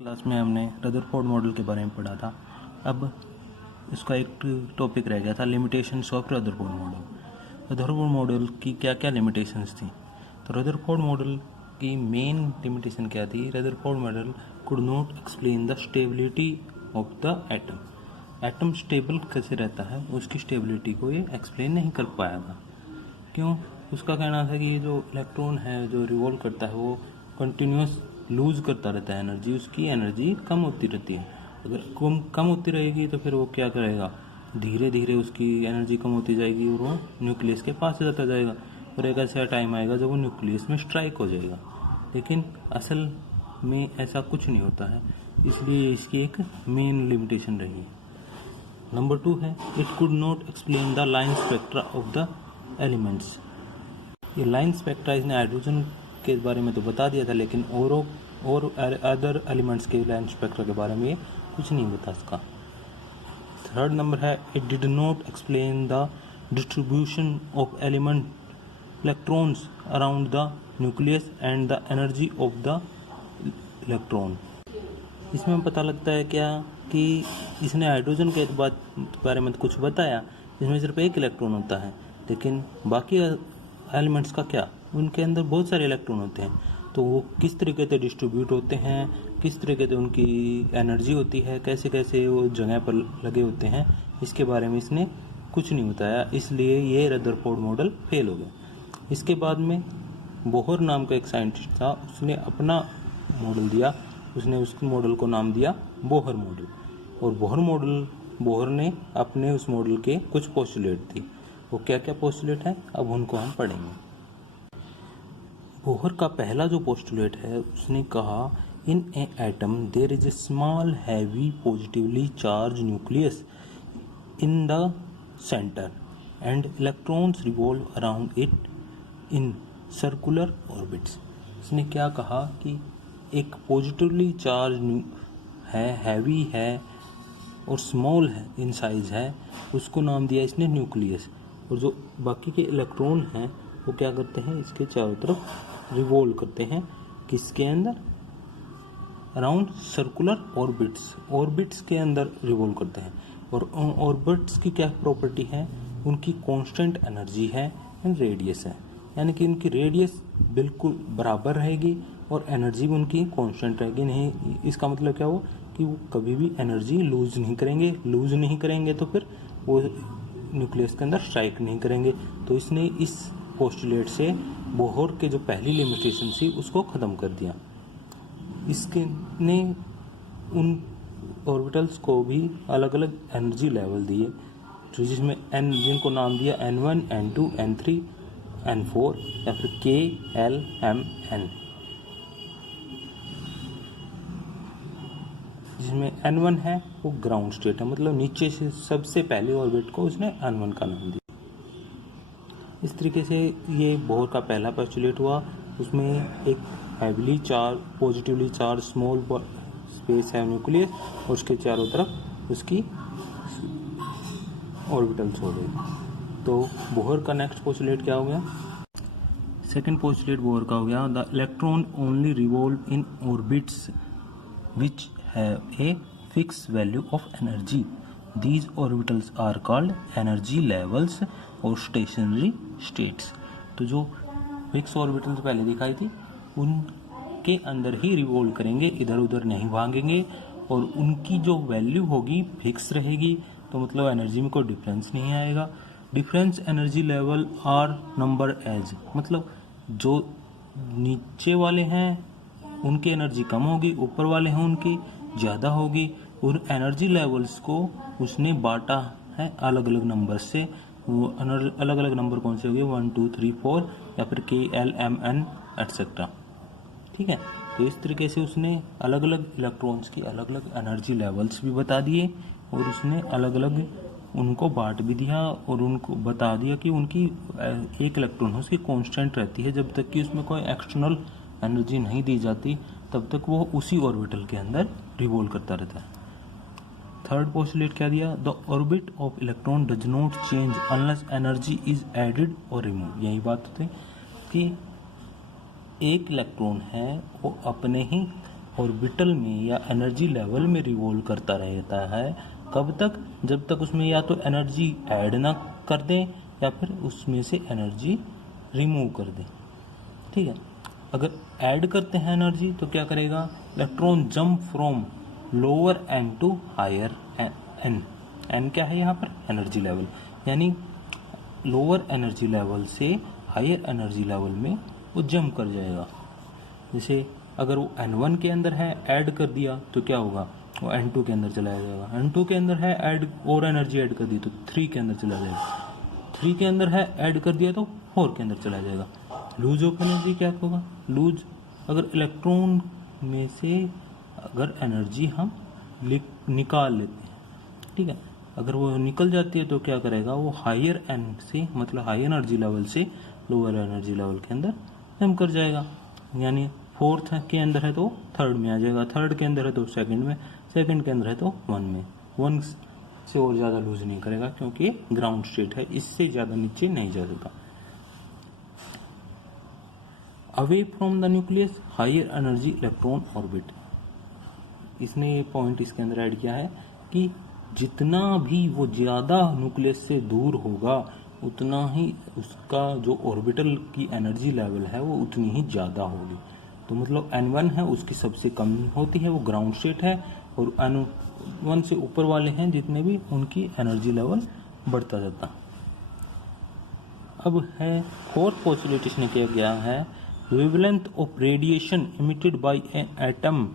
Class में हमने Rutherford model के बारे में पढ़ा था। अब इसका एक टॉपिक रह गया था, limitations of Rutherford model. Rutherford model की क्या क्या लिमिटेशंस थी? तो रदरफोर्ड मॉडल की मेन लिमिटेशन क्या थी? Rutherford model could not explain the stability of the atom. Atom stable कैसे रहता है, उसकी स्टेबिलिटी को ये एक्सप्लेन नहीं कर पाया था। क्यों? उसका कहना था कि ये जो इलेक्ट्रॉन है जो रिवॉल्व करता है वो कंटिन्यूस लूज करता रहता है एनर्जी, उसकी एनर्जी कम होती रहती है। अगर कम होती रहेगी तो फिर वो क्या करेगा, धीरे धीरे उसकी एनर्जी कम होती जाएगी और वो न्यूक्लियस के पास जाता जाएगा और एक ऐसा टाइम आएगा जब वो न्यूक्लियस में स्ट्राइक हो जाएगा। लेकिन असल में ऐसा कुछ नहीं होता है, इसलिए इसकी एक मेन लिमिटेशन रही है। नंबर 2 है, it could not explain the line spectra of the elements. ये लाइन स्पेक्ट्रा इसने हाइड्रोजन के बारे में तो बता दिया था, लेकिन और अदर एलिमेंट्स के लाइन स्पेक्ट्रा के बारे में कुछ नहीं बता सका। थर्ड नंबर है, it did not explain the distribution of element electrons around the nucleus and the energy of the electron. इसमें पता लगता है क्या कि इसने हाइड्रोजन के बारे में तो कुछ बताया, इसमें सिर्फ एक इलेक्ट्रॉन होता है, लेकिन बाकी एलिमेंट्स का क्या, उनके अंदर बहुत सारे इलेक्ट्रॉन होते हैं, तो वो किस तरीके से डिस्ट्रीब्यूट होते हैं, किस तरीके से उनकी एनर्जी होती है, कैसे कैसे वो जगह पर लगे होते हैं, इसके बारे में इसने कुछ नहीं बताया। इसलिए ये रदरफोर्ड मॉडल फेल हो गया। इसके बाद में बोहर नाम का एक साइंटिस्ट था, उसने अपना मॉडल दिया, उसने उस मॉडल को नाम दिया बोहर मॉडल। और बोहर ने अपने उस मॉडल के कुछ पोस्टुलेट दी। वो क्या क्या पोस्टुलेट हैं, अब उनको हम पढ़ेंगे। बोहर का पहला जो पोस्टुलेट है, उसने कहा, in a atom there is a small heavy positively charge nucleus in the centre and electrons revolve around it in circular orbits. इसने क्या कहा कि एक पॉजिटिवली चार्ज है, हैवी है और स्मॉल है इन साइज है, उसको नाम दिया इसने न्यूक्लियस। और जो बाकी के इलेक्ट्रॉन हैं वो क्या करते हैं, इसके चारों तरफ रिवॉल्व करते हैं, किसके अंदर, अराउंड सर्कुलर ऑर्बिट्स के अंदर रिवॉल्व करते हैं। और ऑर्बिट्स की क्या प्रॉपर्टी है, उनकी कांस्टेंट एनर्जी है एंड रेडियस है, यानी कि उनकी रेडियस बिल्कुल बराबर रहेगी और एनर्जी भी उनकी कांस्टेंट रहेगी। नहीं, इसका मतलब क्या हुआ कि वो कभी भी एनर्जी लूज नहीं करेंगे तो फिर वो न्यूक्लियस के अंदर स्ट्राइक नहीं करेंगे। तो इसने इस पोस्टुलेट से बोहर के जो पहली लिमिटेशन थी उसको ख़त्म कर दिया। इसके ने उन ऑर्बिटल्स को भी अलग अलग एनर्जी लेवल दिए, तो जिसमें एन, जिनको नाम दिया N1, N2, N3, N4 या फिर K, L, M, N। जिसमें N1 है वो ग्राउंड स्टेट है, मतलब नीचे से सबसे पहले ऑर्बिट को उसने N1 का नाम दिया। इस तरीके से ये बोहर का पहला पोस्टुलेट हुआ। उसमें एक heavily charge, positively charge small space है न्यूक्लियस और उसके चारों तरफ उसकी ऑर्बिटल्स हो गई। तो बोहर का नेक्स्ट पोस्टुलेट क्या हो गया? सेकंड पोस्टुलेट बोहर का हो गया, the electron only revolve in orbits which have a fix value of energy. These orbitals are called energy levels और स्टेशनरी स्टेट्स। तो जो फिक्स ऑर्बिटल्स पहले दिखाई थी उनके अंदर ही रिवॉल्व करेंगे, इधर उधर नहीं भागेंगे और उनकी जो वैल्यू होगी फिक्स रहेगी, तो मतलब एनर्जी में कोई डिफरेंस नहीं आएगा। Difference energy level are number as, मतलब जो नीचे वाले हैं उनकी एनर्जी कम होगी, ऊपर वाले हैं उनकी ज़्यादा होगी। और एनर्जी लेवल्स को उसने बांटा है अलग अलग नंबर से। वो अलग अलग नंबर कौन से हो गए, 1, 2, 3, 4 या फिर K, L, M, N etcetera. ठीक है, तो इस तरीके से उसने अलग अलग इलेक्ट्रॉन्स की अलग अलग एनर्जी लेवल्स भी बता दिए और उसने अलग अलग उनको बांट भी दिया और उनको बता दिया कि उनकी एक इलेक्ट्रॉन है उसकी कांस्टेंट रहती है, जब तक कि उसमें कोई एक्सटर्नल एनर्जी नहीं दी जाती तब तक वो उसी ऑर्बिटल के अंदर रिवॉल्व करता रहता है। थर्ड पोस्टुलेट क्या दिया, the orbit of electron does not change unless energy is added और रिमूव। यही बात होती कि एक इलेक्ट्रॉन है वो अपने ही ऑर्बिटल में या एनर्जी लेवल में रिवॉल्व करता रहता है। कब तक? जब तक उसमें या तो एनर्जी ऐड ना कर दें या फिर उसमें से एनर्जी रिमूव कर दें। ठीक है, अगर ऐड करते हैं एनर्जी तो क्या करेगा? Electron jump from lower n to higher n. N क्या है यहाँ पर? एनर्जी लेवल, यानी लोअर एनर्जी लेवल से हायर एनर्जी लेवल में वो जंप कर जाएगा। जैसे अगर वो N1 के अंदर है, ऐड कर दिया तो क्या होगा? वो N2 के अंदर चला जाएगा। N2 के अंदर है, ऐड और एनर्जी ऐड कर दी तो 3 के अंदर चला जाएगा। 3 के अंदर है, ऐड कर दिया तो 4 के अंदर चला जाएगा। लूज ऑफ एनर्जी क्या होगा? लूज, अगर इलेक्ट्रॉन में से अगर एनर्जी हम निकाल लेते हैं, ठीक है, अगर वो निकल जाती है तो क्या करेगा? वो हायर एन से, मतलब हाई एनर्जी लेवल से लोअर एनर्जी लेवल के अंदर जंप कर जाएगा। यानी 4th के अंदर है तो 3rd में आ जाएगा, 3rd के अंदर है तो 2nd में, 2nd के अंदर है तो 1 में। 1 से और ज़्यादा लूज नहीं करेगा क्योंकि ग्राउंड स्टेट है, इससे ज़्यादा नीचे नहीं जा सकता। Away from the nucleus higher energy electron orbit. इसने ये पॉइंट इसके अंदर ऐड किया है कि जितना भी वो ज़्यादा न्यूक्लियस से दूर होगा उतना ही उसका जो ऑर्बिटल की एनर्जी लेवल है वो उतनी ही ज़्यादा होगी। तो मतलब N1 है उसकी सबसे कम होती है, वो ग्राउंड स्टेट है, और N1 से ऊपर वाले हैं जितने भी, उनकी एनर्जी लेवल बढ़ता जाता। अब है फोर्थ पोस्टुलेट, इसने क्या किया है? Wavelength of radiation emitted by an atom